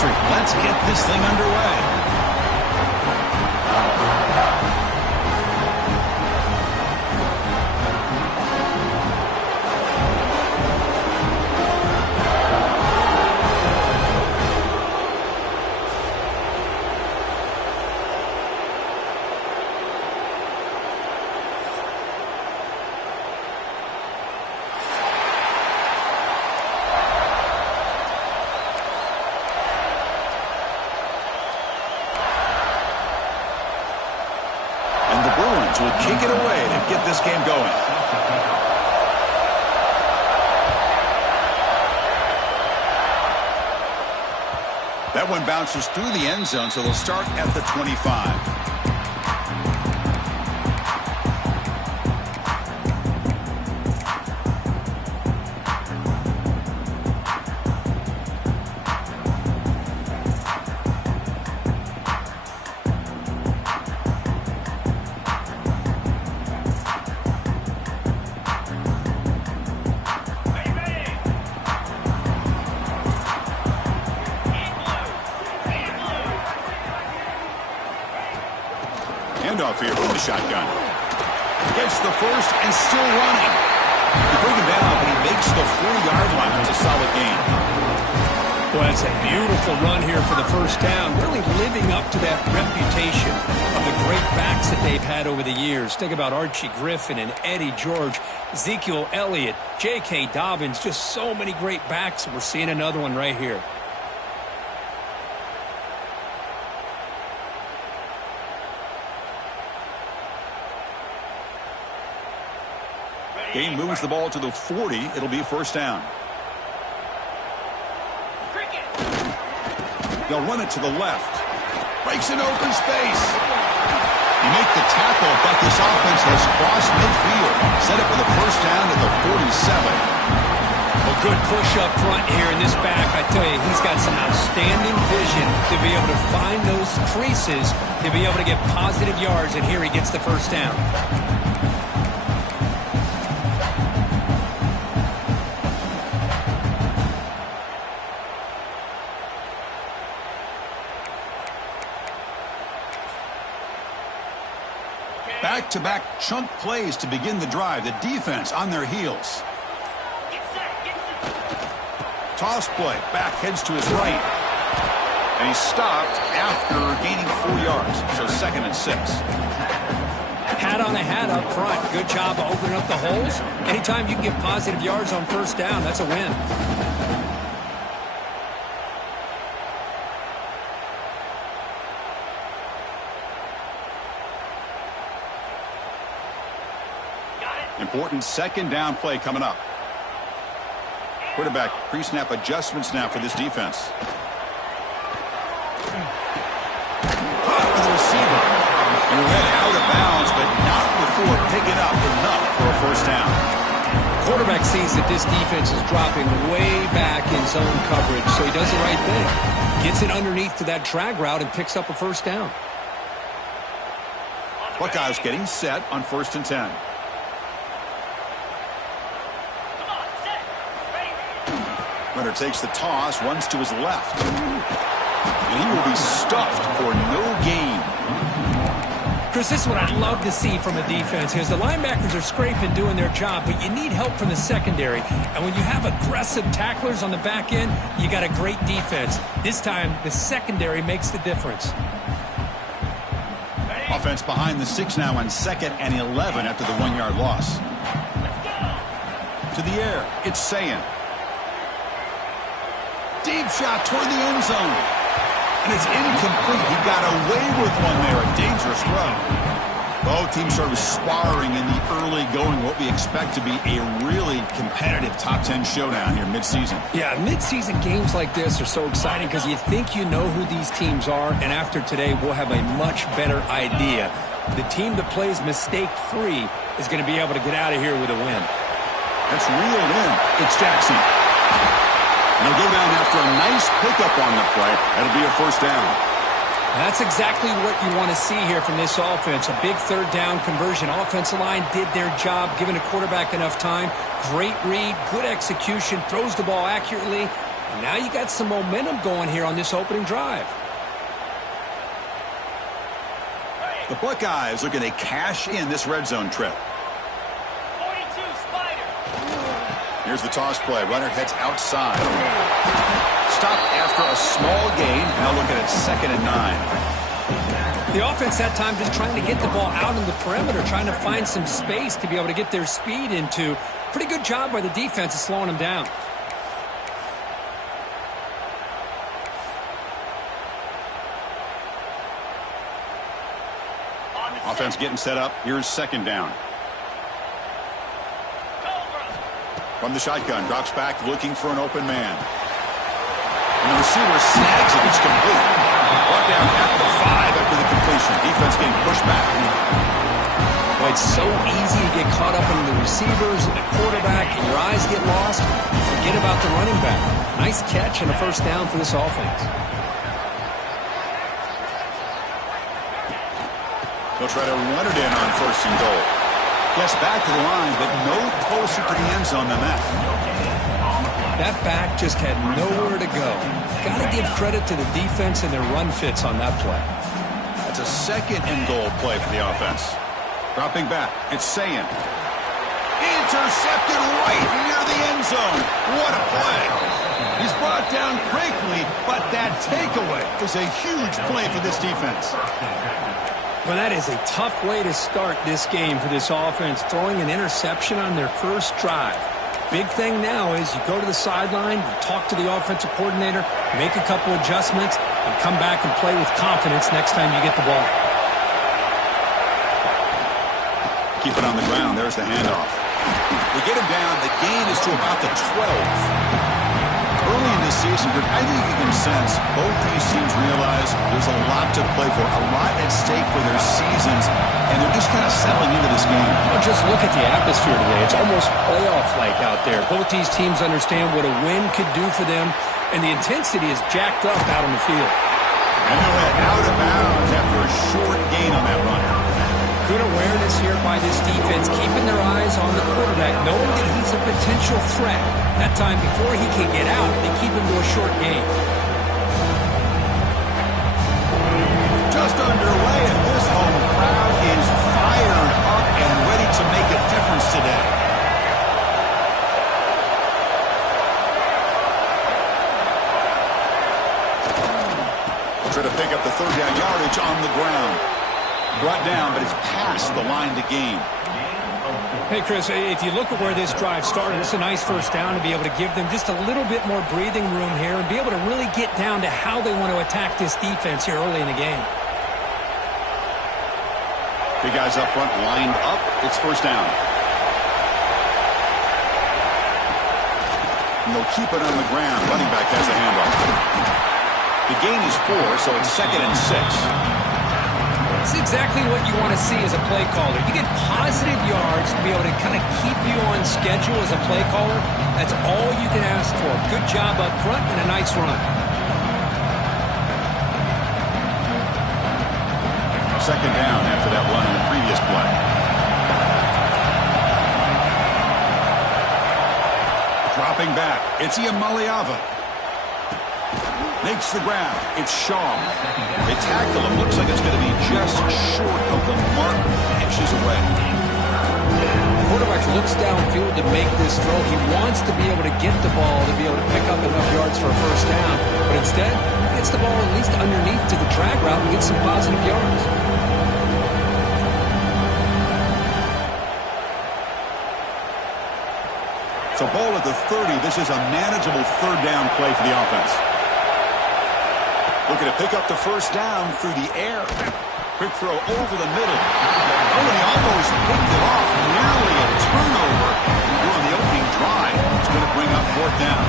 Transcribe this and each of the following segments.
streak. Let's get this thing underway. Bruins will kick it away to get this game going. That one bounces through the end zone, so they'll start at the 25. Handoff here from the shotgun. Gets the first and still running. They bring him down, but he makes the 40-yard line. That's a solid gain. Well, it's a beautiful run here for the first down. Really living up to that reputation of the great backs that they've had over the years. Think about Archie Griffin and Eddie George, Ezekiel Elliott, J.K. Dobbins. Just so many great backs. We're seeing another one right here. Game moves the ball to the 40. It'll be first down. They'll run it to the left. Breaks an open space. You make the tackle, but this offense has crossed midfield. Set up for the first down at the 47. Well, good push up front here in this back. I tell you, he's got some outstanding vision to be able to find those creases, to be able to get positive yards, and here he gets the first down. Back-to-back chunk plays to begin the drive. The defense on their heels. Toss play. Back heads to his right. And he's stopped after gaining 4 yards. So 2nd and 6. Hat on a hat up front. Good job of opening up the holes. Anytime you can get positive yards on first down, that's a win. Important second down play coming up. Quarterback pre-snap adjustments now for this defense. Caught with the receiver. You head out of bounds, but not before picking up enough for a first down. Quarterback sees that this defense is dropping way back in zone coverage, so he does the right thing. Gets it underneath to that drag route and picks up a first down. Buckeyes getting set on 1st and 10. Runner takes the toss, runs to his left. And he will be stuffed for no gain. Chris, this is what I'd love to see from a defense. Because the linebackers are scraping, doing their job, but you need help from the secondary. And when you have aggressive tacklers on the back end, you got a great defense. This time, the secondary makes the difference. Offense behind the 6 now on 2nd and 11 after the 1-yard loss. To the air, it's Sayan. Deep shot toward the end zone. And it's incomplete. He got away with one there. A dangerous throw. Both teams sort of sparring in the early going. What we expect to be a really competitive top 10 showdown here midseason. Yeah, midseason games like this are so exciting because you think you know who these teams are. And after today, we'll have a much better idea. The team that plays mistake-free is going to be able to get out of here with a win. That's reeled in. It's Jackson. And he'll go down after a nice pickup on the play. That'll be a first down. That's exactly what you want to see here from this offense. A big third down conversion. Offensive line did their job, giving the quarterback enough time. Great read, good execution, throws the ball accurately, And now you got some momentum going here on this opening drive. The Buckeyes looking to cash in this red zone trip. 42 Spider. Here's the toss play. Runner heads outside. Stopped after a small gain. Now looking at 2nd and 9. The offense that time just trying to get the ball out on the perimeter, trying to find some space to be able to get their speed into. Pretty good job by the defense of slowing them down. Offense getting set up. Here's 2nd down. From the shotgun, drops back, looking for an open man. And the receiver snags it. It's complete. Brought down at the 5 after the completion. Defense getting pushed back. Boy, it's so easy to get caught up in the receivers and the quarterback, and your eyes get lost. You forget about the running back. Nice catch and a 1st down for this offense. They'll try to run it in on 1st and goal. Gets back to the line, but no closer to the end zone than that. That back just had nowhere to go. Got to give credit to the defense and their run fits on that play. That's a 2nd and goal play for the offense. Dropping back, it's Sayin. Intercepted right near the end zone. What a play. He's brought down quickly, but that takeaway is a huge play for this defense. Well, that is a tough way to start this game for this offense, throwing an interception on their first drive. Big thing now is you go to the sideline, you talk to the offensive coordinator, make a couple adjustments, and come back and play with confidence next time you get the ball. Keep it on the ground. There's the handoff. They get him down. The gain is to about the 12. Early in this season, I think you can sense both these teams realize there's a lot to play for, a lot at stake for their seasons, and they're just kind of settling into this game. Well, just look at the atmosphere today. It's almost playoff-like out there. Both these teams understand what a win could do for them, and the intensity is jacked up out on the field. And they'll head out of bounds after a short gain on that run. Good awareness here by this defense, keeping their eyes on the quarterback, knowing that he's a potential threat. That time before he can get out, they keep him to a short gain. Just underway, and this home crowd is fired up and ready to make a difference today. Try to pick up the 3rd down yardage on the ground. Brought down, but it's past the line to gain. Hey, Chris, if you look at where this drive started, it's a nice 1st down to be able to give them just a little bit more breathing room here and be able to really get down to how they want to attack this defense here early in the game. Big guys up front lined up. It's 1st down. And they'll keep it on the ground. Running back has the handoff. The gain is 4, so it's 2nd and 6. It's exactly what you want to see as a play caller. You get positive yards to be able to kind of keep you on schedule as a play caller. That's all you can ask for. Good job up front and a nice run. 2nd down after that run in the previous play. Dropping back, it's Iamaleava. Makes the grab. It's Shaw. They tackle him. Looks like it's going to be just short of the mark, inches away. The quarterback looks downfield to make this throw. He wants to be able to get the ball to be able to pick up enough yards for a 1st down. But instead, he gets the ball at least underneath to the drag route and gets some positive yards. So ball at the 30. This is a manageable 3rd down play for the offense. Looking to pick up the 1st down through the air. Quick throw over the middle. Oh, and he almost picked it off. Nearly a turnover. During the opening drive, it's going to bring up 4th down.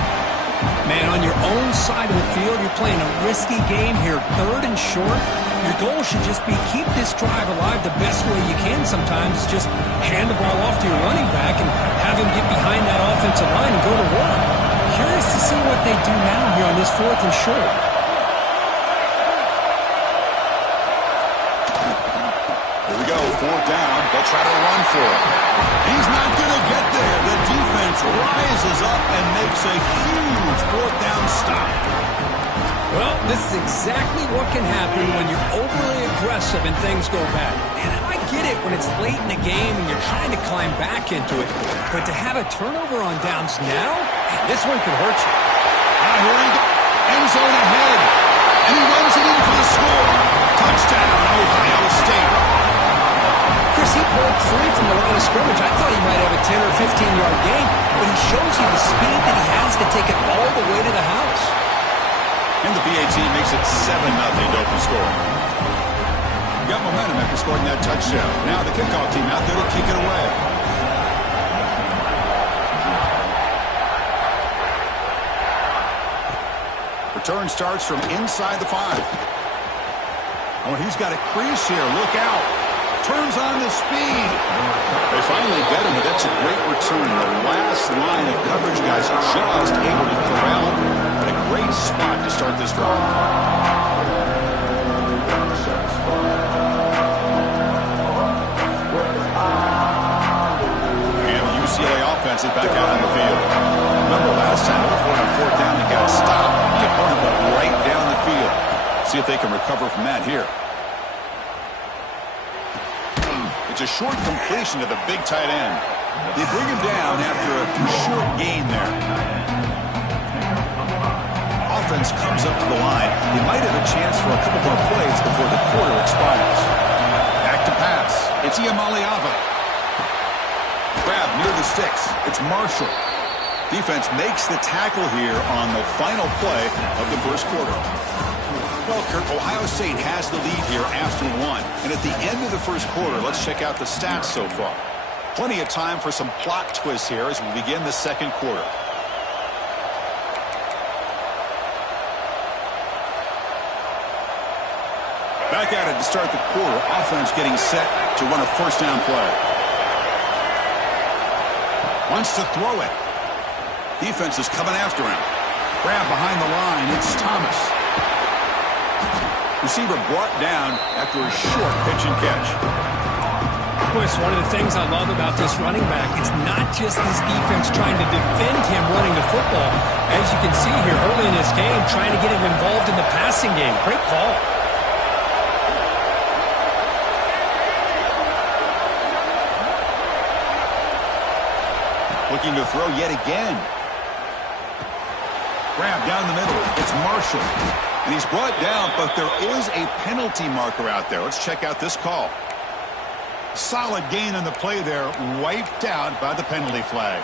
Man, on your own side of the field, you're playing a risky game here. 3rd and short. Your goal should just be keep this drive alive the best way you can sometimes. Just hand the ball off to your running back and have him get behind that offensive line and go to work. Curious to see what they do now here on this 4th and short. Here we go, fourth down. They'll try to run for it. He's not going to get there. The defense rises up and makes a huge fourth down stop. Well, this is exactly what can happen when you're overly aggressive and things go bad. And I get it when it's late in the game and you're trying to climb back into it. But to have a turnover on downs now, man, this one could hurt you. Here he goes. End zone ahead. And he runs it in for the score. Touchdown, Ohio State. Chris, he broke free from the line of scrimmage. I thought he might have a 10 or 15-yard gain, but he shows you the speed that he has to take it all the way to the house. And the BA team makes it 7-0 to open score. Got momentum after scoring that touchdown. Now the kickoff team out there to kick it away. Return starts from inside the 5. Oh, he's got a crease here. Look out. Turns on the speed. They finally get him, but that's a great return. The last line of coverage guys just able to corral him. But a great spot to start this drive. And the UCLA offense is back out on the field. Remember last time, on fourth down, he got stopped. The opponent went right down the field. See if they can recover from that here. It's a short completion to the big tight end. They bring him down after a short gain there. Offense comes up to the line. They might have a chance for a couple more plays before the quarter expires. Back to pass. It's Iamaleava. Grab near the sticks. It's Marshall. Defense makes the tackle here on the final play of the first quarter. Well, Kirk, Ohio State has the lead here after 1. And at the end of the first quarter, let's check out the stats so far. Plenty of time for some plot twists here as we begin the second quarter. Back at it to start the quarter. Offense getting set to run a first down play. Wants to throw it. Defense is coming after him. Grab behind the line. It's Thomas. Receiver brought down after a short pitch and catch. Chris, one of the things I love about this running back, it's not just this defense trying to defend him running the football. As you can see here early in this game, trying to get him involved in the passing game. Great call. Looking to throw yet again. Grab down the middle. It's Marshall. And he's brought down, but there is a penalty marker out there. Let's check out this call. Solid gain on the play there, wiped out by the penalty flag.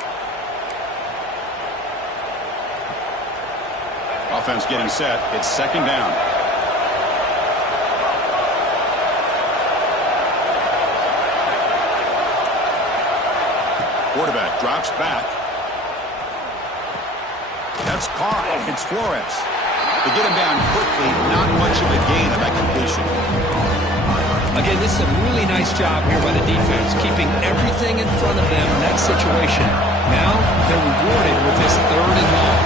Offense getting set. It's second down. Quarterback drops back. That's caught. It's Flores. To get him down quickly, not much of a gain on that completion. Again, this is a really nice job here by the defense, keeping everything in front of them in that situation. Now they're rewarded with this third and long.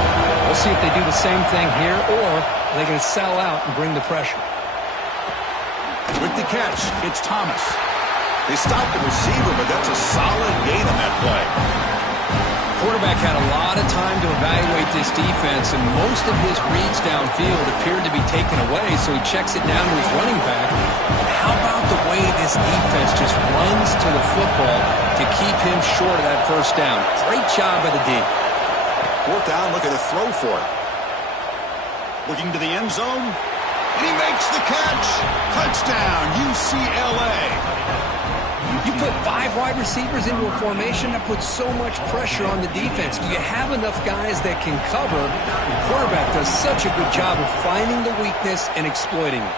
We'll see if they do the same thing here, or are they going to sell out and bring the pressure. With the catch, it's Thomas. They stopped the receiver, but that's a solid gain on that play. Quarterback had a lot of time to evaluate this defense, and most of his reads downfield appeared to be taken away, so he checks it down to his running back. How about the way this defense just runs to the football to keep him short of that first down? Great job by the D. Fourth down, looking to throw for it. Looking to the end zone, and he makes the catch. Touchdown, UCLA. You put 5 wide receivers into a formation, that puts so much pressure on the defense. Do you have enough guys that can cover? The quarterback does such a good job of finding the weakness and exploiting it.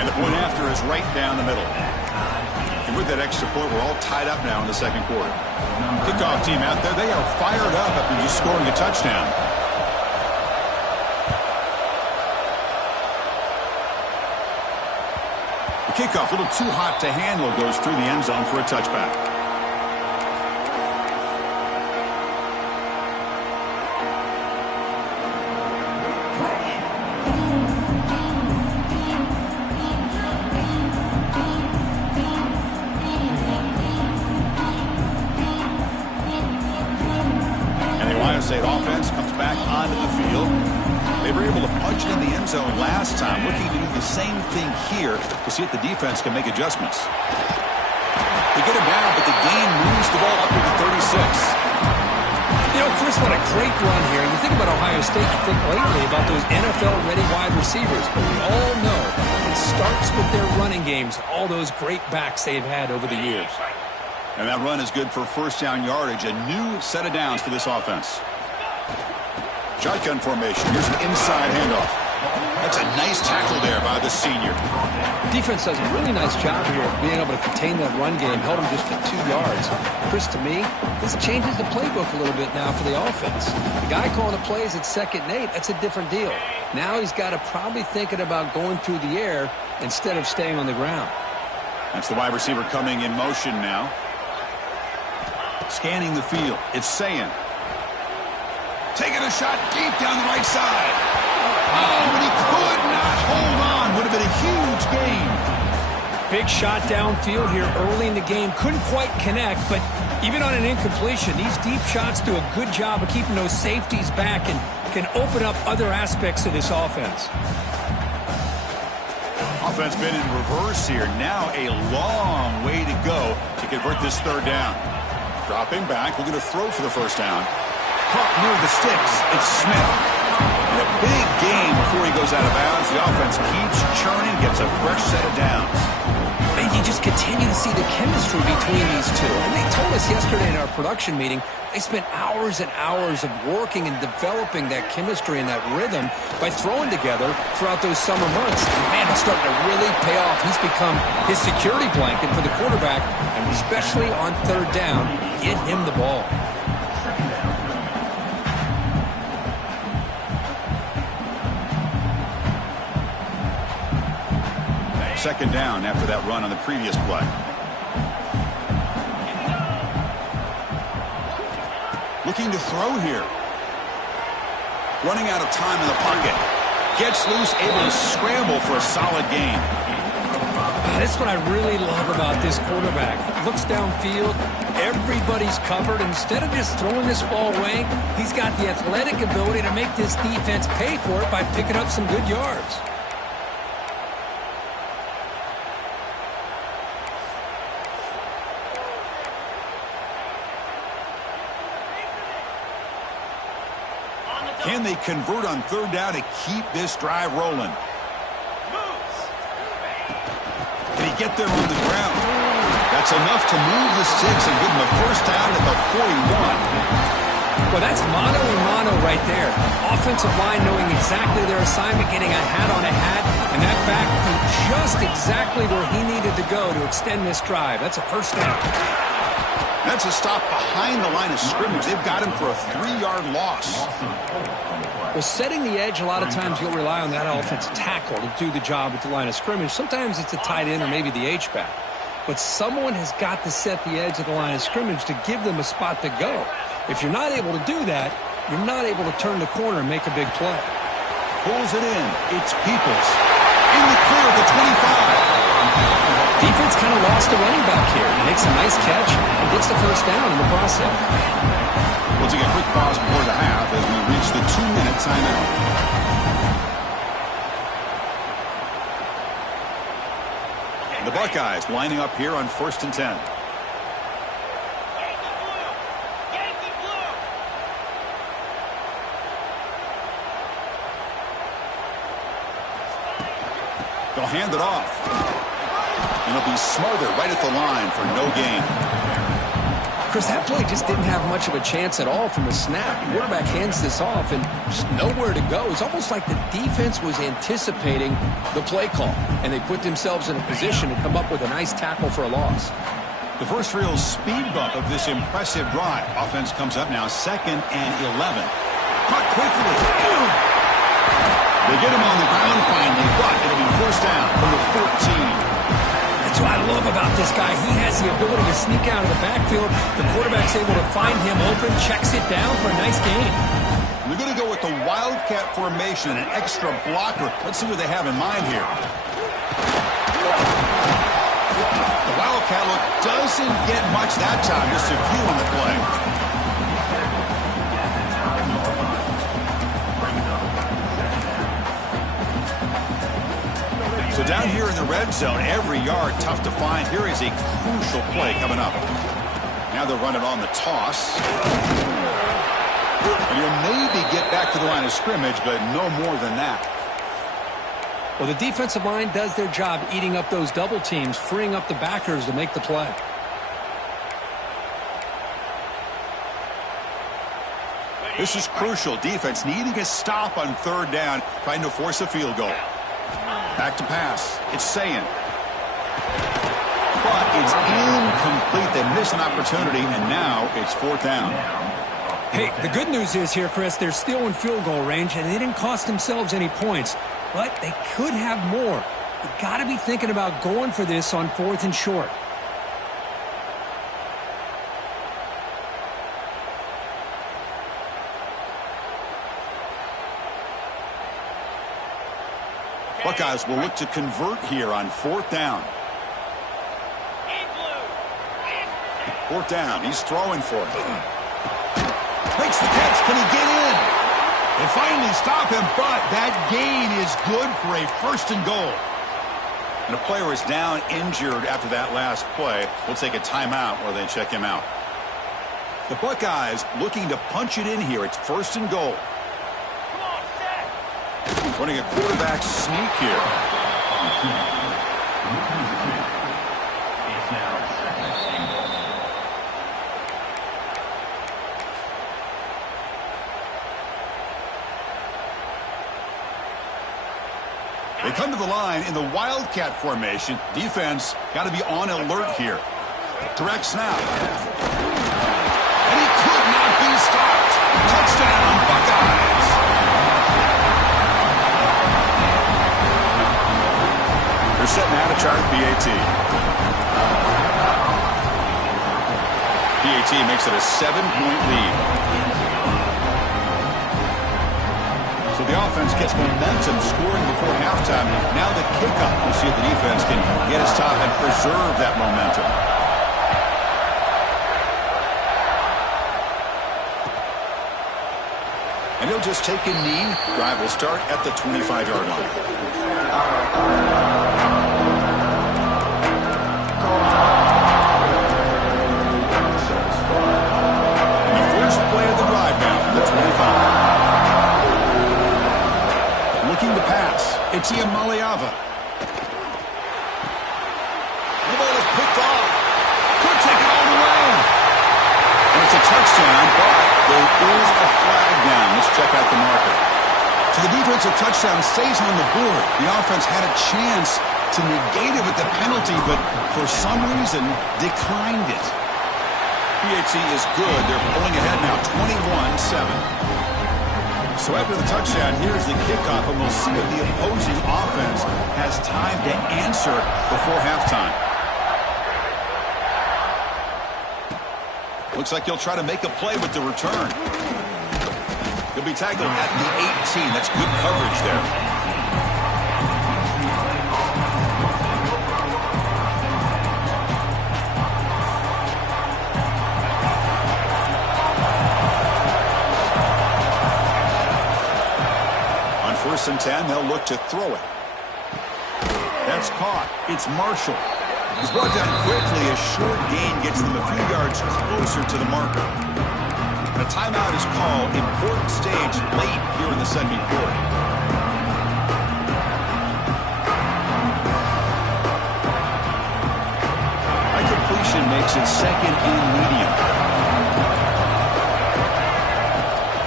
And the point after is right down the middle. And with that extra point, we're all tied up now in the second quarter. Kickoff team out there, they are fired up after just scoring a touchdown. Kickoff, a little too hot to handle, goes through the end zone for a touchback. last time. Looking to do the same thing here to see if the defense can make adjustments. They get him down, but the gain moves the ball up to the 36. You know, Chris, what a great run here. You think about Ohio State, you think lately about those NFL-ready wide receivers. But we all know it starts with their running games, all those great backs they've had over the years. And that run is good for first down yardage. A new set of downs for this offense. Shotgun formation. Here's an inside handoff. That's a nice tackle there by the senior. Defense does a really nice job here of being able to contain that run game, held him just to 2 yards. Chris, to me, this changes the playbook a little bit now for the offense. The guy calling the plays at 2nd and 8, that's a different deal. Now he's got to probably thinking about going through the air instead of staying on the ground. That's the wide receiver coming in motion now. Scanning the field. It's Sayan. Taking a shot deep down the right side. Oh, but he could not hold on. Would have been a huge gain. Big shot downfield here early in the game. Couldn't quite connect, but even on an incompletion, these deep shots do a good job of keeping those safeties back and can open up other aspects of this offense. Offense been in reverse here. Now a long way to go to convert this 3rd down. Dropping back, looking to throw for the first down. Caught near the sticks. It's Smith. And a big gain before he goes out of bounds. The offense keeps churning, gets a fresh set of downs. And you just continue to see the chemistry between these two. And they told us yesterday in our production meeting, they spent hours and hours of working and developing that chemistry and that rhythm by throwing together throughout those summer months. And man, it's starting to really pay off. He's become his security blanket for the quarterback, and especially on 3rd down, get him the ball. Second down after that run on the previous play. Looking to throw here. Running out of time in the pocket. Gets loose, able to scramble for a solid gain. That's what I really love about this quarterback. Looks downfield, everybody's covered. Instead of just throwing this ball away, he's got the athletic ability to make this defense pay for it by picking up some good yards. Can they convert on 3rd down to keep this drive rolling? Can he get there on the ground? That's enough to move the sticks and give him a first down at the 41. Well, that's mano a mano right there. Offensive line knowing exactly their assignment, getting a hat on a hat, and that back just exactly where he needed to go to extend this drive. That's a first down. That's a stop behind the line of scrimmage. They've got him for a 3-yard loss. Well, setting the edge, a lot of times you'll rely on that offensive tackle to do the job at the line of scrimmage. Sometimes it's a tight end or maybe the H-back. But someone has got to set the edge of the line of scrimmage to give them a spot to go. If you're not able to do that, you're not able to turn the corner and make a big play. Pulls it in. It's Peoples. In the clear at the 25. Defense kind of lost a running back here. Makes a nice catch and gets the first down in the process. We'll take a quick pause before the half as we reach the 2-minute timeout. The Buckeyes lining up here on 1st and 10. They'll hand it off. And it'll be smothered right at the line for no gain. Chris, that play just didn't have much of a chance at all from the snap. The quarterback hands this off and just nowhere to go. It's almost like the defense was anticipating the play call, and they put themselves in a position to come up with a nice tackle for a loss. The first real speed bump of this impressive drive. Offense comes up now 2nd and 11. Caught quickly. They get him on the ground finally, but it'll be first down from the 14. That's what I love about this guy. He has the ability to sneak out of the backfield. The quarterback's able to find him open, checks it down for a nice gain. They're going to go with the Wildcat formation and an extra blocker. Let's see what they have in mind here. The Wildcat look doesn't get much that time, just a few on the play. So down here in the red zone, every yard tough to find. Here is a crucial play coming up. Now they'll run it on the toss. And you'll maybe get back to the line of scrimmage, but no more than that. Well, the defensive line does their job eating up those double teams, freeing up the backers to make the play. This is crucial. Defense needing a stop on third down, trying to force a field goal. Back to pass. It's Sayin. But it's incomplete. They miss an opportunity, and now it's fourth down. Hey, the good news is here, Chris, they're still in field goal range, and they didn't cost themselves any points. But they could have more. You got to be thinking about going for this on 4th and short. Buckeyes will look to convert here on 4th down. 4th down. He's throwing for it. Makes the catch. Can he get in? They finally stop him, but that gain is good for a 1st and goal. And a player is down injured after that last play. We'll take a timeout while they check him out. The Buckeyes looking to punch it in here. It's 1st and goal. Running a quarterback sneak here. They come to the line in the Wildcat formation. Defense got to be on alert here. Direct snap. And he could not be stopped. Touchdown, Buckeyes. They're setting out a chart BAT. BAT makes it a 7-point lead. So the offense gets momentum scoring before halftime. Now the kickoff. We'll see if the defense can get a stop and preserve that momentum. And he'll just take a knee. Drive will start at the 25-yard line. And the first play of the drive now from the 25. Looking to pass. It's Ian Maliava. The ball is picked off. Could take it all the way. And it's a touchdown, but there is a flag down. Let's check out the marker. So the defensive touchdown stays on the board. The offense had a chance to negate it with the penalty, but for some reason declined it. BAT is good. They're pulling ahead now, 21-7. So after the touchdown, here's the kickoff, and we'll see if the opposing offense has time to answer before halftime. Looks like he'll try to make a play with the return. He'll be tackled at the 18. That's good coverage there. On 1st and 10, they'll look to throw it. That's caught. It's Marshall. He's brought down quickly. A short gain gets them a few yards closer to the marker. A timeout is called. Important stage late here in the second quarter. High completion makes it 2nd and medium.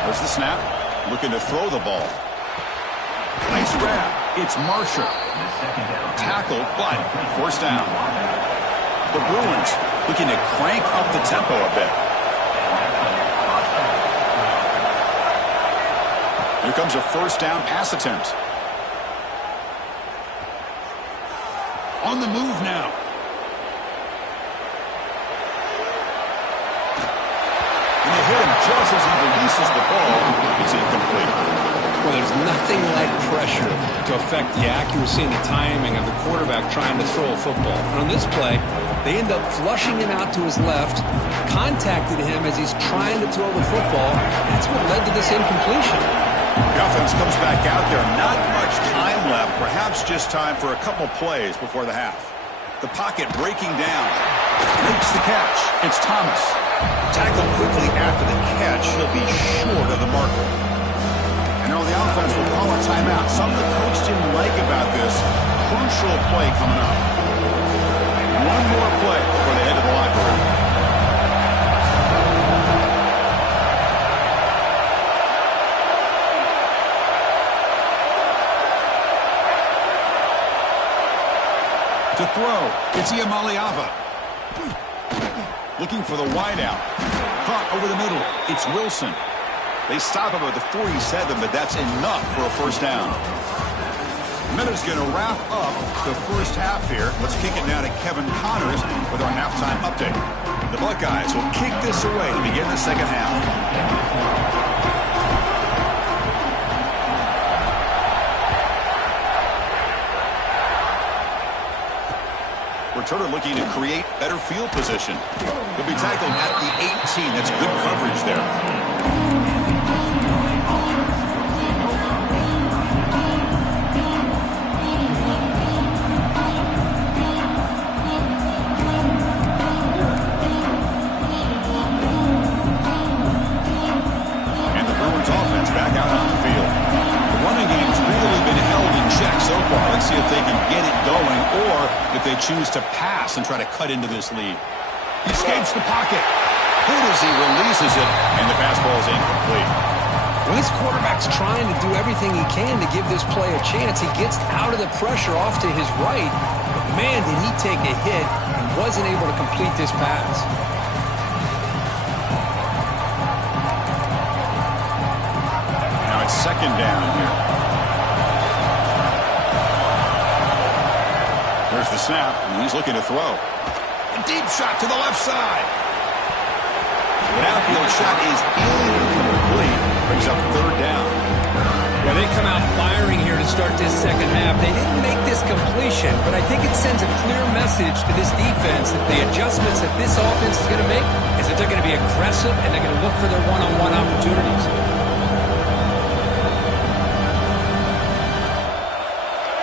There's the snap. Looking to throw the ball. Nice grab. It's Marshall. Tackled, but 1st down. The Bruins looking to crank up the tempo a bit. Here comes a 1st down pass attempt. On the move now. And they hit him just as he releases the ball. It's incomplete. Well, there's nothing like pressure to affect the accuracy and the timing of the quarterback trying to throw a football. And on this play, they end up flushing him out to his left, contacted him as he's trying to throw the football. That's what led to this incompletion. The offense comes back out there. Not much time left. Perhaps just time for a couple plays before the half. The pocket breaking down. Makes the catch. It's Thomas. Tackled quickly after the catch. He'll be short of the marker. And now the offense will call a timeout. Something the coach didn't like about this. Crucial play coming up. One more play before they head to the locker room. To throw, it's Iamaleava. Looking for the wideout. Caught over the middle. It's Wilson. They stop him at the 47, but that's enough for a first down. Minute's going to wrap up the first half here. Let's kick it now to Kevin Connors with our halftime update. The Buckeyes will kick this away to begin the second half. Returner looking to create better field position. He'll be tackled at the 18. That's good coverage there. And the Bruins offense back out on the field. The running game's really been held in check so far. Let's see if they can get it going or if they choose to pass and try to cut into this lead. He escapes the pocket. Good as he releases it, and the pass ball is incomplete. When this quarterback's trying to do everything he can to give this play a chance, he gets out of the pressure off to his right. But man, did he take a hit and wasn't able to complete this pass. Now it's second down here. There's the snap, and he's looking to throw. A deep shot to the left side. The downfield shot is incomplete. Brings up third down. Well, they come out firing here to start this second half. They didn't make this completion, but I think it sends a clear message to this defense that the adjustments that this offense is going to make is that they're going to be aggressive and they're going to look for their one-on-one opportunities.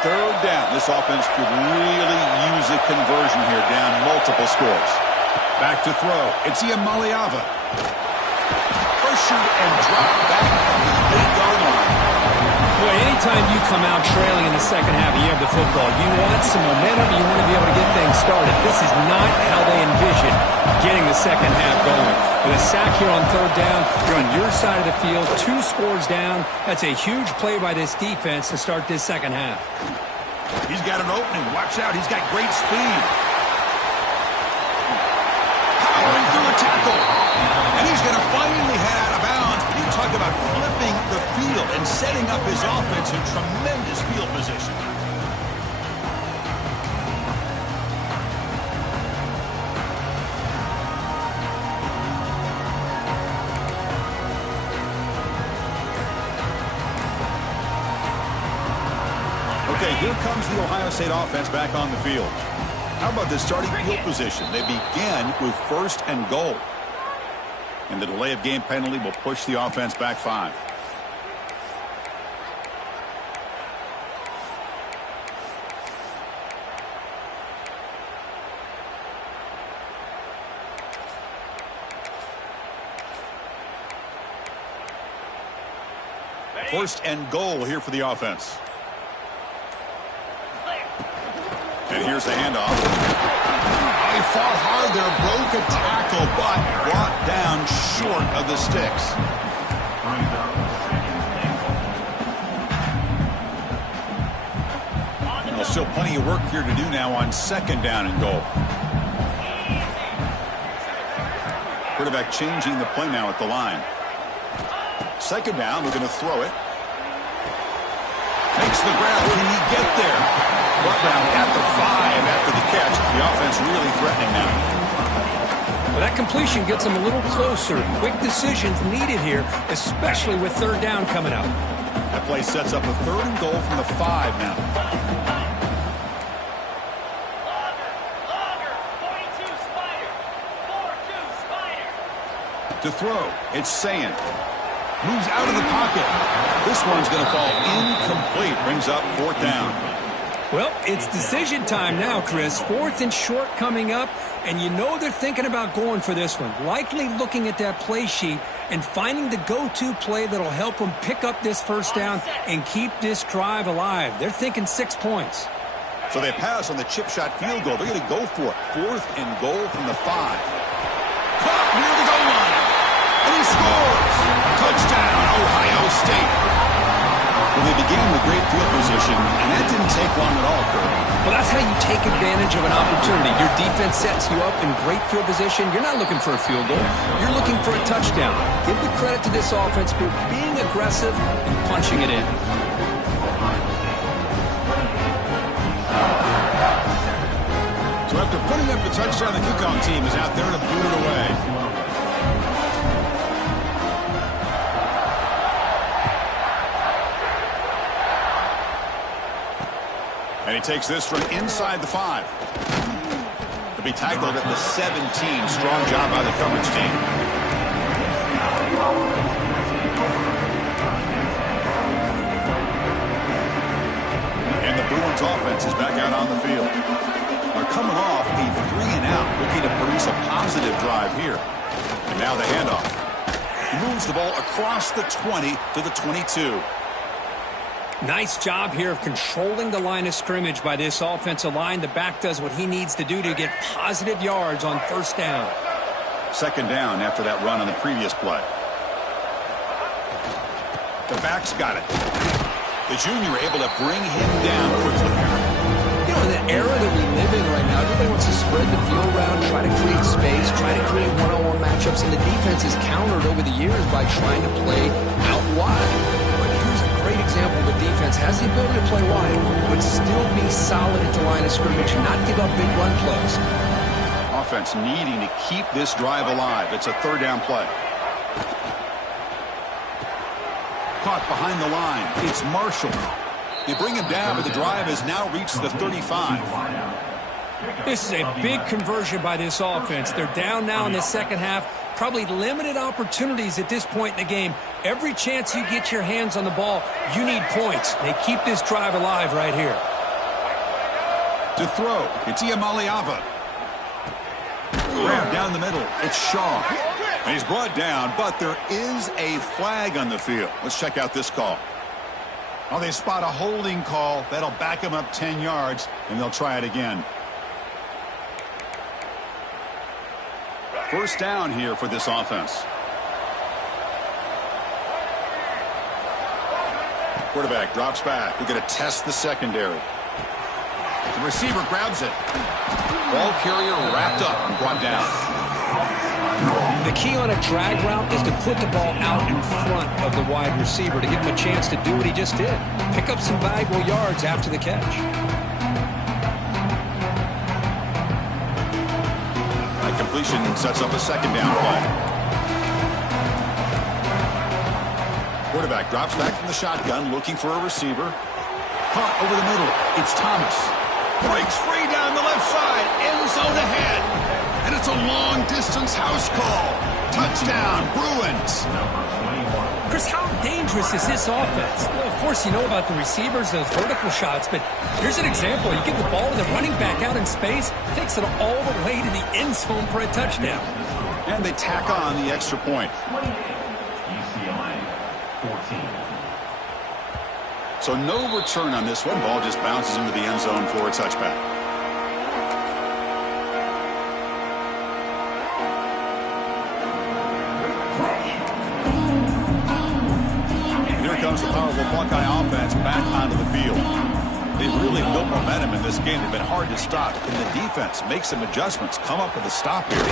Third down. This offense could really use a conversion here, down multiple scores. Back to throw. It's Iamaleava. Pressured and dropped back at the 8-yard line. Boy, anytime you come out trailing in the second half, you have the football. You want some momentum. You want to be able to get things started. This is not how they envision getting the second half going. With a sack here on third down, you're on your side of the field, 2 scores down. That's a huge play by this defense to start this second half. He's got an opening. Watch out. He's got great speed. Powering through a tackle. And he's going to finally head out of bounds. You talk about flipping the field and setting up his offense in tremendous field position. Okay, here comes the Ohio State offense back on the field. How about the starting field position? They begin with first and goal. And the delay of game penalty will push the offense back 5. First and goal here for the offense. And here's the handoff. He fought hard there, broke a tackle, but brought down short of the sticks. There's still plenty of work here to do now on second down and goal. Quarterback changing the play now at the line. Second down, we're going to throw it. Makes the grab. Can he get there? Brought down at the 5 after the catch. The offense really threatening now. Well, that completion gets them a little closer. Quick decisions needed here, especially with third down coming up. That play sets up a third and goal from the 5 now. Longer, 42 Spider. 4-2 Spider. To throw, it's Sayin. Moves out of the pocket. This one's going to fall incomplete. Brings up 4th down. Well, it's decision time now, Chris. 4th and short coming up, and you know they're thinking about going for this one. Likely looking at that play sheet and finding the go-to play that'll help them pick up this 1st down and keep this drive alive. They're thinking 6 points. So they pass on the chip shot field goal. They're going to go for it. 4th and goal from the 5. Caught near the goal line. And he scores. Touchdown, Ohio State. Well, they began with great field position, and that didn't take long at all, Kurt. Well, that's how you take advantage of an opportunity. Your defense sets you up in great field position. You're not looking for a field goal. You're looking for a touchdown. Give the credit to this offense for being aggressive and punching it in. So after putting up the touchdown, the kickoff team is out there to boot it away. And he takes this from inside the 5. He'll be tackled at the 17. Strong job by the coverage team. And the Bruins offense is back out on the field. They're coming off a 3-and-out, looking to produce a positive drive here. And now the handoff. He moves the ball across the 20 to the 22. Nice job here of controlling the line of scrimmage by this offensive line. The back does what he needs to do to get positive yards on 1st down. 2nd down after that run on the previous play. The back's got it. The junior able to bring him down quickly. You know, in the era that we live in right now, everybody wants to spread the field around, try to create space, try to create one-on-one matchups, and the defense is countered over the years by trying to play out wide. But here's a great example of a defense has the ability to play wide, but still be solid at the line of scrimmage and not give up big run plays. Offense needing to keep this drive alive. It's a 3rd down play. Caught behind the line. It's Marshall. They bring him down, but the drive has now reached the 35. This is a big conversion by this offense. They're down now in the 2nd half. Probably limited opportunities at this point in the game. Every chance you get your hands on the ball, you need points. They keep this drive alive right here. To throw, it's Iamaleava. Grab down the middle. It's Shaw. And he's brought down, but there is a flag on the field. Let's check out this call. Oh, they spot a holding call. That'll back them up 10 yards, and they'll try it again. 1st down here for this offense. Quarterback drops back. We're going to test the secondary. The receiver grabs it. Ball carrier wrapped up and brought down. The key on a drag route is to put the ball out in front of the wide receiver to give him a chance to do what he just did. Pick up some valuable yards after the catch. That completion sets up a 2nd down play. Quarterback drops back from the shotgun, looking for a receiver. Caught over the middle. It's Thomas. Breaks free down the left side. End zone ahead. And it's a long-distance house call. Touchdown, Bruins. Chris, how dangerous is this offense? Well, of course, you know about the receivers, those vertical shots, but here's an example. You give the ball to the running back out in space, takes it all the way to the end zone for a touchdown. And they tack on the extra point. So no return on this one. Ball just bounces into the end zone for a touchback. Comes the powerful Buckeye offense back onto the field. They've really built momentum in this game. They've been hard to stop. And the defense makes some adjustments, come up with a stop here.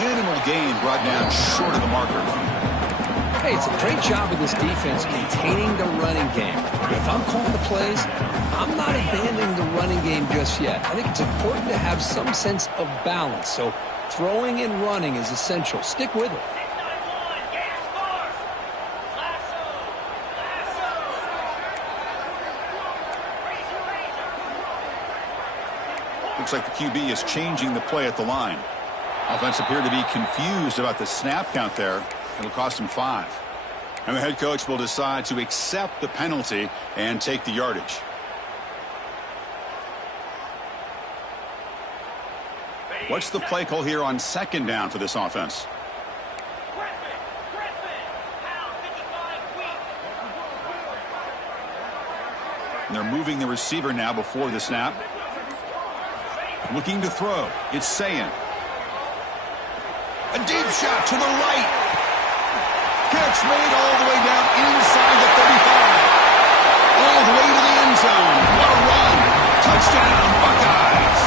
Minimal gain brought down short of the marker. Hey, it's a great job of this defense containing the running game. If I'm calling the plays, I'm not abandoning the running game just yet. I think it's important to have some sense of balance. So throwing and running is essential. Stick with it. Looks like the QB is changing the play at the line. Offense appeared to be confused about the snap count there. It'll cost him 5. And the head coach will decide to accept the penalty and take the yardage. What's the play call here on second down for this offense? And they're moving the receiver now before the snap. Looking to throw. It's Sayin. A deep shot to the right. Catch made all the way down inside the 35. All the way to the end zone. What a run. Touchdown, Buckeyes.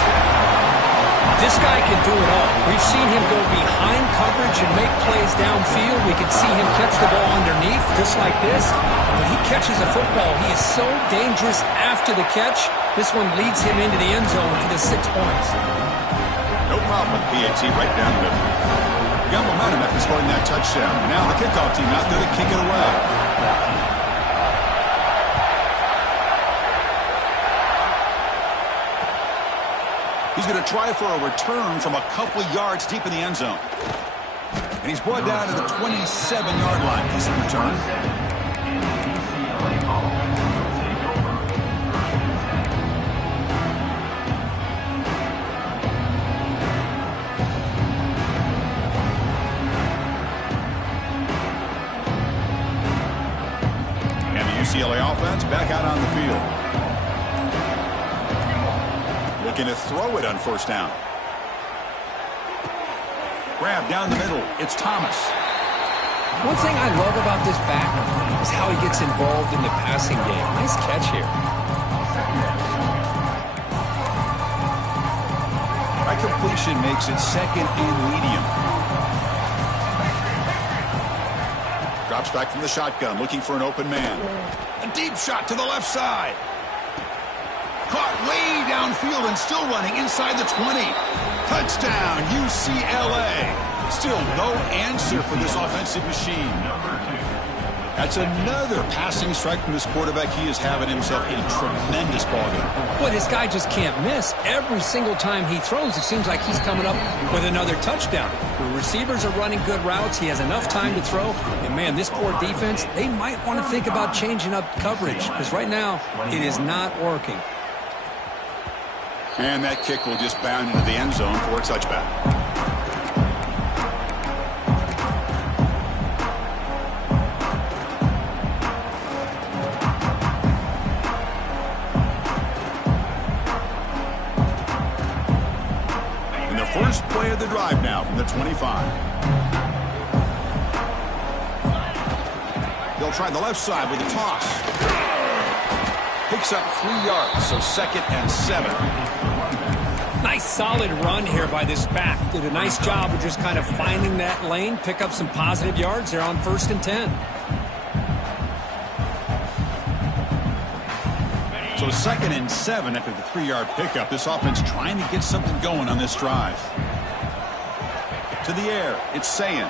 This guy can do it all. We've seen him go behind coverage and make plays downfield. We can see him catch the ball underneath, just like this. And when he catches a football, he is so dangerous after the catch. This one leads him into the end zone for the 6 points. No problem with PAT right down the middle. Got momentum after scoring that touchdown. Now the kickoff team out there to kick it away. He's going to try for a return from a couple of yards deep in the end zone. And he's brought down to the 27-yard line. Decent return. And the UCLA offense back out on the field. Looking to throw it on first down. Grab down the middle. It's Thomas. One thing I love about this back is how he gets involved in the passing game. Nice catch here. That completion makes it second and medium. Drops back from the shotgun, looking for an open man. A deep shot to the left side. Caught way downfield and still running inside the 20. Touchdown, UCLA. Still no answer for this offensive machine. That's another passing strike from this quarterback. He is having himself a tremendous ballgame. Boy, this guy just can't miss. Every single time he throws, it seems like he's coming up with another touchdown. The receivers are running good routes. He has enough time to throw. And, man, this poor defense, they might want to think about changing up coverage because right now it is not working. And that kick will just bound into the end zone for a touchback. And the first play of the drive now from the 25. They'll try the left side with a toss. Picks up 3 yards, so 2nd and 7. Nice solid run here by this back. Did a nice job of just kind of finding that lane, pick up some positive yards there on 1st and 10. So 2nd and 7 after the 3-yard pickup. This offense trying to get something going on this drive. To the air, it's Sayin.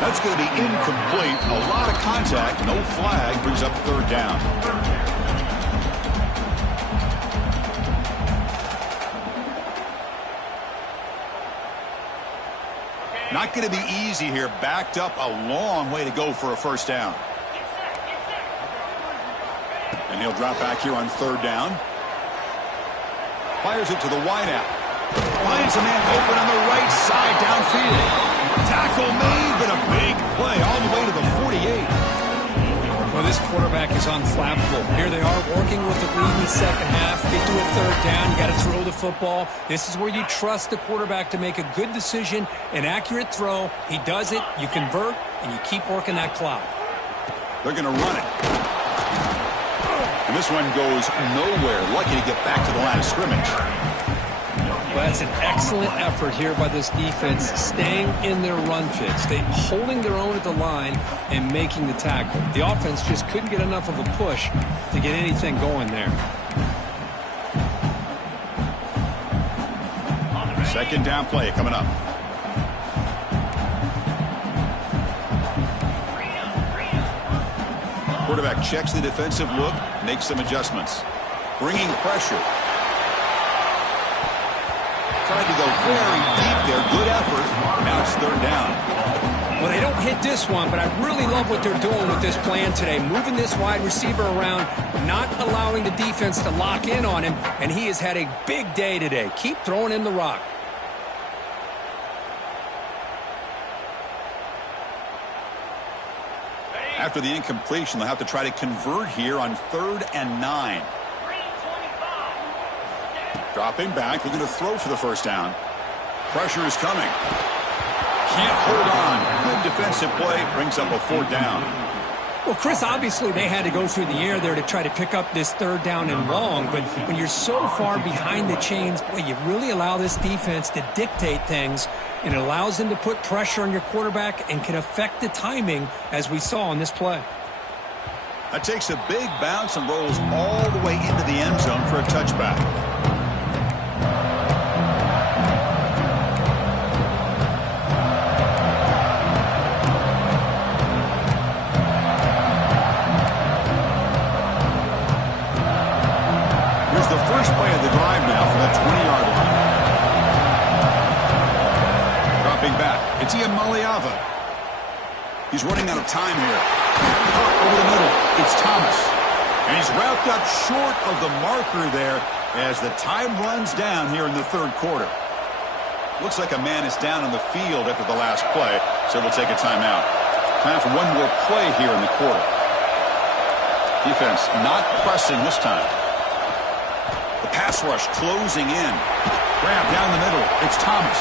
That's going to be incomplete. A lot of contact, no flag, brings up 3rd down. Not going to be easy here. Backed up a long way to go for a first down. And he'll drop back here on 3rd down. Fires it to the wideout. Finds a man open on the right side downfield. Tackle made, but a big play all the way to the 48. Well, this quarterback is unflappable. Here they are working with the lead in the second half. Get to a 3rd down. You got to throw the football. This is where you trust the quarterback to make a good decision, an accurate throw. He does it, you convert, and you keep working that clock. They're going to run it. And this one goes nowhere. Lucky to get back to the line of scrimmage. Well, that's an excellent effort here by this defense, staying in their run fits, holding their own at the line and making the tackle. The offense just couldn't get enough of a push to get anything going there. 2nd down play coming up. Quarterback checks the defensive look, makes some adjustments. Bringing pressure. Tried to go very deep there. Good effort. Now it's 3rd down. Well, they don't hit this one, but I really love what they're doing with this plan today. Moving this wide receiver around, not allowing the defense to lock in on him, and he has had a big day today. Keep throwing him the rock. After the incompletion, they'll have to try to convert here on 3rd and 9. Dropping back, looking to throw for the first down. Pressure is coming. Can't hold on. Good defensive play. Brings up a 4th down. Well, Chris, obviously they had to go through the air there to try to pick up this 3rd down and long, but when you're so far behind the chains, boy, you really allow this defense to dictate things, and it allows them to put pressure on your quarterback and can affect the timing, as we saw on this play. That takes a big bounce and rolls all the way into the end zone for a touchback. First play of the drive now for the 20-yard line. Dropping back. It's Ian Maliava. He's running out of time here. Over the middle. It's Thomas. And he's wrapped up short of the marker there as the time runs down here in the 3rd quarter. Looks like a man is down on the field after the last play, so we'll take a timeout. Time for one more play here in the quarter. Defense not pressing this time. The pass rush closing in. Grab down the middle. It's Thomas.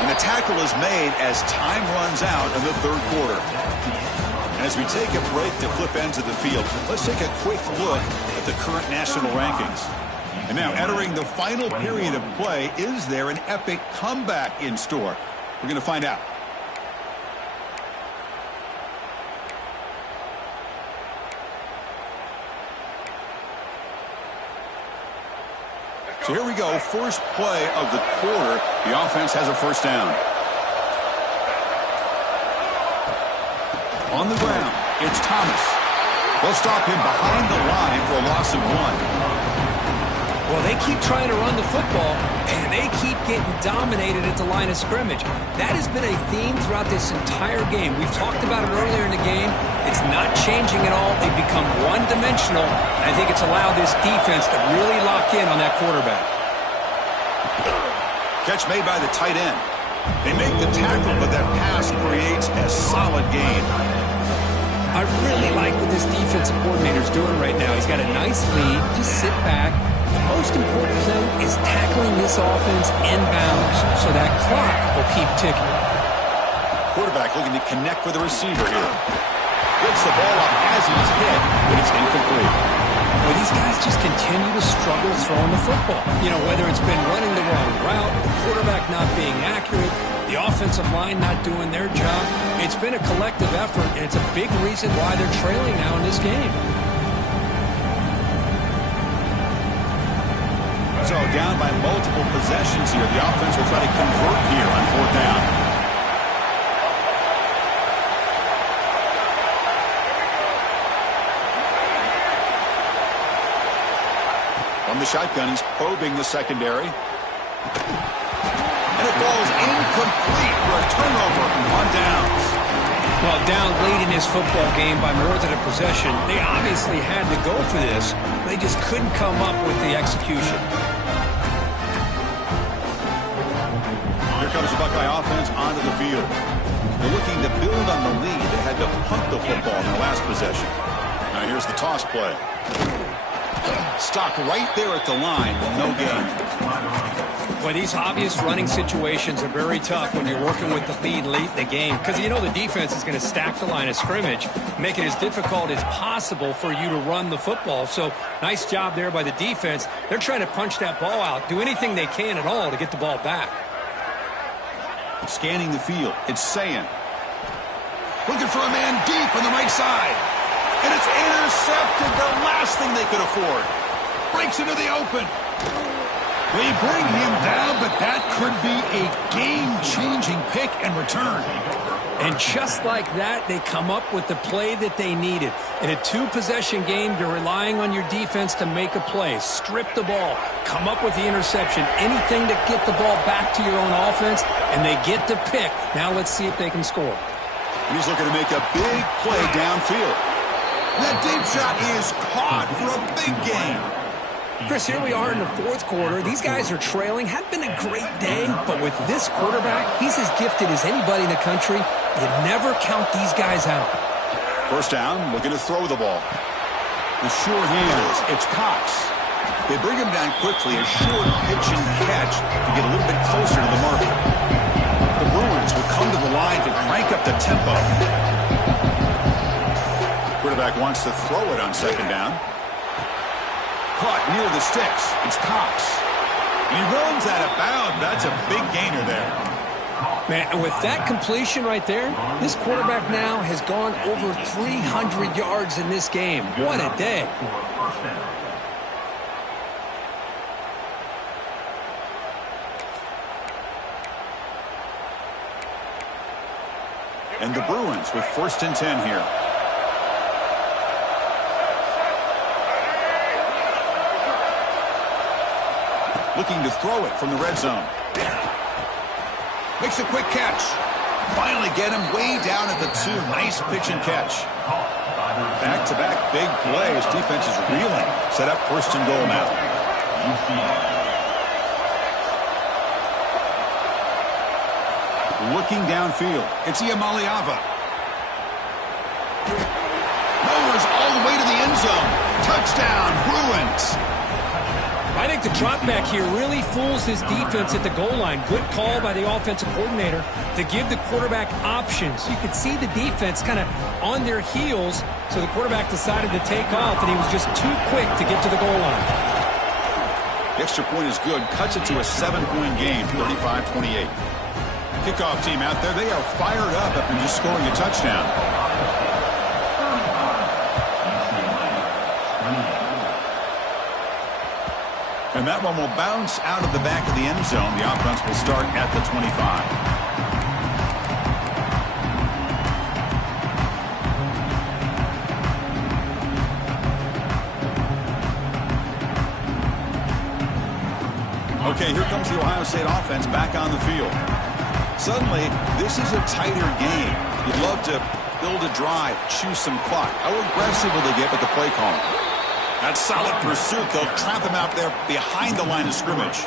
And the tackle is made as time runs out in the 3rd quarter. And as we take a break to flip ends of the field, let's take a quick look at the current national rankings. And now entering the final period of play, is there an epic comeback in store? We're going to find out. So here we go, first play of the quarter. The offense has a first down. On the ground, it's Thomas. They'll stop him behind the line for a loss of 1. Well, they keep trying to run the football, and they keep getting dominated at the line of scrimmage. That has been a theme throughout this entire game. We've talked about it earlier in the game. It's not changing at all. They've become one-dimensional, and I think it's allowed this defense to really lock in on that quarterback. Catch made by the tight end. They make the tackle, but that pass creates a solid gain. I really like what this defensive coordinator is doing right now. He's got a nice lead. Just sit back. The most important thing is tackling this offense inbounds so that clock will keep ticking. Quarterback looking to connect with the receiver here. Gets the ball up as he's hit, but it's incomplete. Well, these guys just continue to struggle throwing the football. You know, whether it's been running the wrong route, the quarterback not being accurate, the offensive line not doing their job. It's been a collective effort, and it's a big reason why they're trailing now in this game. So down by multiple possessions here. The offense will try to convert here on 4th down. From the shotgun, he's probing the secondary. And it falls incomplete for a turnover on downs. Well, down late in this football game by more than a possession, they obviously had to go for this. They just couldn't come up with the execution. Here comes the Buckeye offense onto the field. They're looking to build on the lead. They had to punt the football in their last possession. Now here's the toss play. Stopped right there at the line, no gain. Well, these obvious running situations are very tough when you're working with the lead late in the game because you know the defense is going to stack the line of scrimmage, make it as difficult as possible for you to run the football. So nice job there by the defense. They're trying to punch that ball out, do anything they can at all to get the ball back. Scanning the field, it's Sayan. Looking for a man deep on the right side. And it's intercepted, the last thing they could afford. Breaks into the open. They bring him down, but that could be a game-changing pick and return. And just like that, they come up with the play that they needed. In a 2-possession game, you're relying on your defense to make a play, strip the ball, come up with the interception, anything to get the ball back to your own offense, and they get the pick. Now let's see if they can score. And he's looking to make a big play downfield. That deep shot is caught for a big gain. Chris, here we are in the fourth quarter. These guys are trailing. Hadn't been a great day, but with this quarterback, he's as gifted as anybody in the country. You never count these guys out. First down, looking to throw the ball. The sure hands, it's Cox. They bring him down quickly, a short pitch and catch to get a little bit closer to the marker. The Bruins will come to the line to crank up the tempo. Quarterback wants to throw it on second down. Caught near the sticks. It's Cox. And he runs out of bounds. That's a big gainer there. Man, and with that completion right there, this quarterback now has gone over 300 yards in this game. What a day. And the Bruins with 1st and 10 here. Looking to throw it from the red zone. Makes a quick catch. Finally get him way down at the 2. Nice pitch and catch. Back-to-back big plays. Defense is reeling. Set up 1st and goal now. Looking downfield. It's Iamaleava. Mowers all the way to the end zone. Touchdown, Bruins. I think the drop back here really fools his defense at the goal line. Good call by the offensive coordinator to give the quarterback options. You could see the defense kind of on their heels, so the quarterback decided to take off, and he was just too quick to get to the goal line. The extra point is good. Cuts it to a 7-point game, 35-28. Kickoff team out there, they are fired up after just scoring a touchdown. And that one will bounce out of the back of the end zone. The offense will start at the 25. Okay, here comes the Ohio State offense back on the field. Suddenly, this is a tighter game. You'd love to build a drive, choose some clock. How aggressive will they get with the play calling? That solid pursuit. They'll trap him out there behind the line of scrimmage.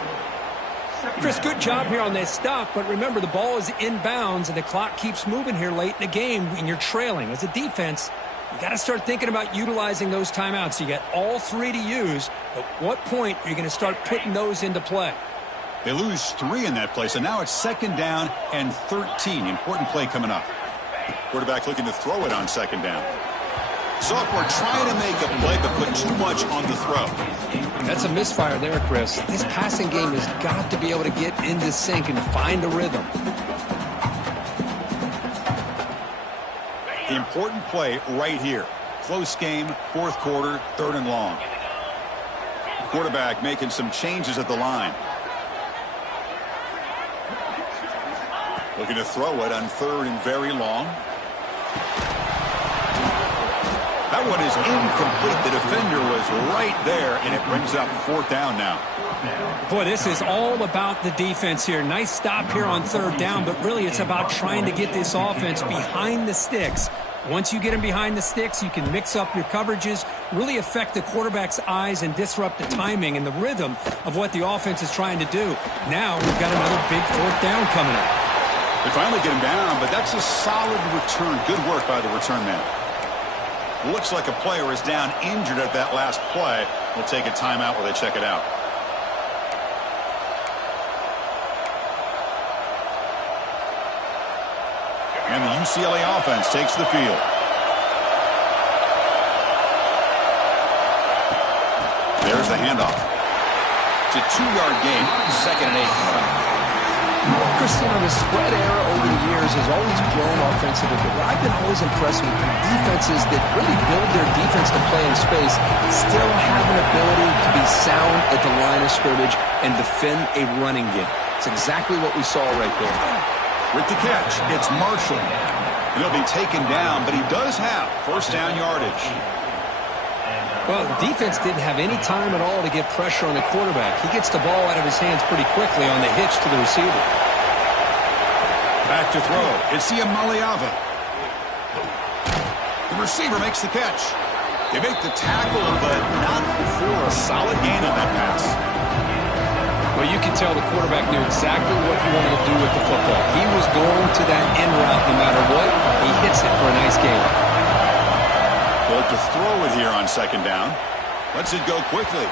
Chris, good job here on that stop, but remember, the ball is inbounds, and the clock keeps moving here late in the game, and you're trailing. As a defense, you got to start thinking about utilizing those timeouts. You got all 3 to use. At what point are you going to start putting those into play? They lose 3 in that play, so now it's 2nd down and 13. Important play coming up. Quarterback looking to throw it on 2nd down. Sophomore trying to make a play, but put too much on the throw. That's a misfire there, Chris. This passing game has got to be able to get into sync and find a rhythm. The important play right here. Close game, 4th quarter, 3rd and long. Quarterback making some changes at the line. Looking to throw it on 3rd and very long. That one is incomplete. The defender was right there, and it brings up 4th down now. Boy, this is all about the defense here. Nice stop here on 3rd down, but really it's about trying to get this offense behind the sticks. Once you get them behind the sticks, you can mix up your coverages, really affect the quarterback's eyes and disrupt the timing and the rhythm of what the offense is trying to do. Now we've got another big 4th down coming up. They finally get him down, but that's a solid return. Good work by the return man. Looks like a player is down injured at that last play. We'll take a timeout while they check it out. And the UCLA offense takes the field. There's the handoff. It's a 2-yard gain, 2nd and 8. Christian, the spread era over the years has always grown offensively, but what I've been always impressed with defenses that really build their defense to play in space still have an ability to be sound at the line of scrimmage and defend a running game. It's exactly what we saw right there. With the catch, it's Marshall. And he'll be taken down, but he does have 1st down yardage. Well, the defense didn't have any time at all to get pressure on the quarterback. He gets the ball out of his hands pretty quickly on the hitch to the receiver. Back to throw. It's Iamaleava. The receiver makes the catch. They make the tackle, but not for a solid gain on that pass. Well, you can tell the quarterback knew exactly what he wanted to do with the football. He was going to that end route no matter what. He hits it for a nice gain. Bolt to throw it here on second down. Lets it go quickly.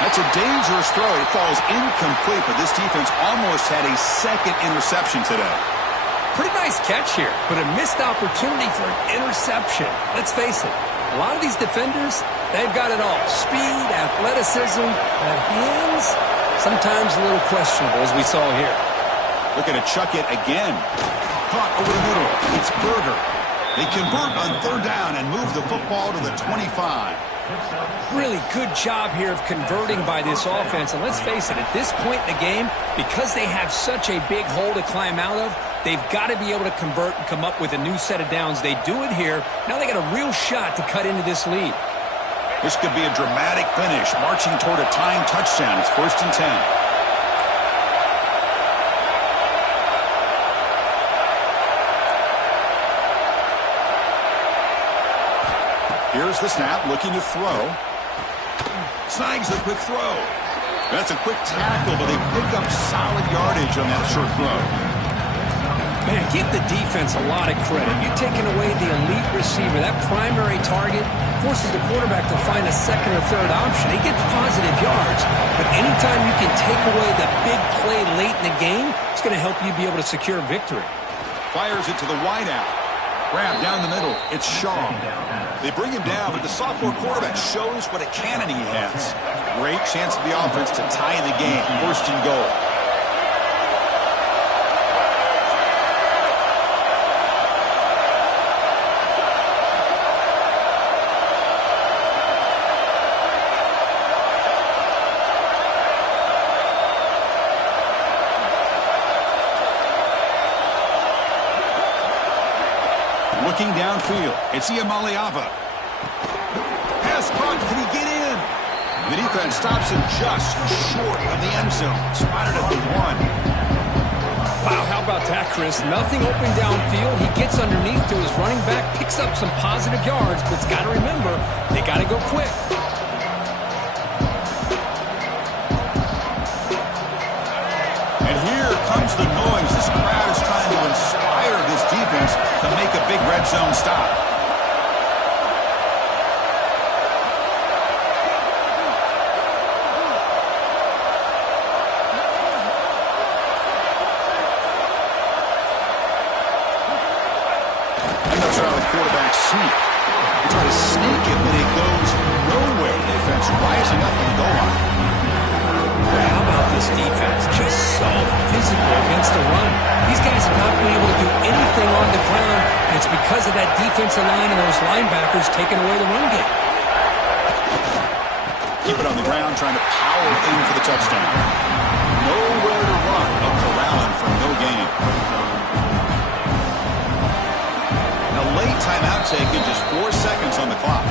That's a dangerous throw. It falls incomplete, but this defense almost had a second interception today. Pretty nice catch here, but a missed opportunity for an interception. Let's face it, a lot of these defenders, they've got it all. Speed, athleticism, but hands, sometimes a little questionable, as we saw here. Looking to chuck it again. Caught over the middle. It's Berger. They convert on third down and move the football to the 25. Really good job here of converting by this offense. And let's face it, at this point in the game, because they have such a big hole to climb out of, they've got to be able to convert and come up with a new set of downs. They do it here. Now they got a real shot to cut into this lead. This could be a dramatic finish, marching toward a tying touchdown. It's 1st and 10. Here's the snap, looking to throw. Snags the quick throw. That's a quick tackle, but they pick up solid yardage on that short throw. Man, give the defense a lot of credit. You're taking away the elite receiver. That primary target forces the quarterback to find a second or third option. He gets positive yards, but anytime you can take away the big play late in the game, it's going to help you be able to secure victory. Fires it to the wideout. Grab down the middle. It's Shaw. They bring him down, but the sophomore quarterback shows what a cannon he has. Great chance for the offense to tie the game. 1st and goal. Looking downfield, it's Iamaleava. Pass caught, can he get in? The defense stops him just short of the end zone. Spotted at the 1. Wow, how about that, Chris? Nothing open downfield. He gets underneath to his running back, picks up some positive yards, but it's got to remember, they got to go quick. And here comes the noise. This crowd is trying to inspire this defense to make a big red zone stop. And they'll try the quarterback sneak. They try to sneak it, but it goes nowhere. The defense rising up in the goal line. How about this defense? Just so physical against the run. These guys have not been able to do anything on the ground, and it's because of that defensive line and those linebackers taking away the run game. Keep it on the ground, trying to power in for the touchdown. Nowhere to run. No corralling for no gain. A late timeout taken, just 4 seconds on the clock.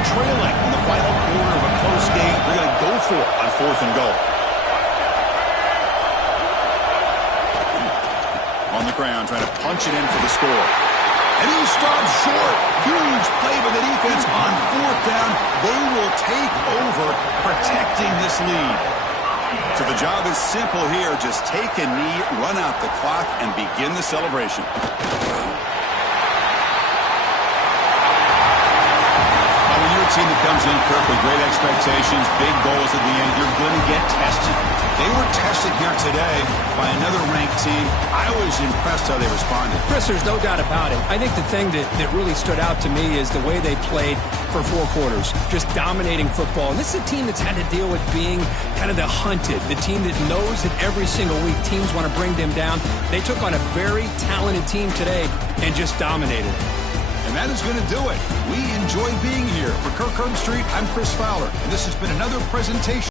Trailing in the final quarter of a close game. They're going to go for it on 4th and goal. On the ground, trying to punch it in for the score. And he stops short. Huge play by the defense on 4th down. They will take over, protecting this lead. So the job is simple here. Just take a knee, run out the clock, and begin the celebration. Team that comes in, Kirk, with great expectations, big goals at the end, you're going to get tested. They were tested here today by another ranked team. I was impressed how they responded. Chris, there's no doubt about it. I think the thing that really stood out to me is the way they played for 4 quarters, just dominating football. And this is a team that's had to deal with being kind of the hunted, the team that knows that every single week teams want to bring them down. They took on a very talented team today and just dominated. And that is going to do it. We enjoy being here. For Kirk Herbstreit, I'm Chris Fowler, and this has been another presentation.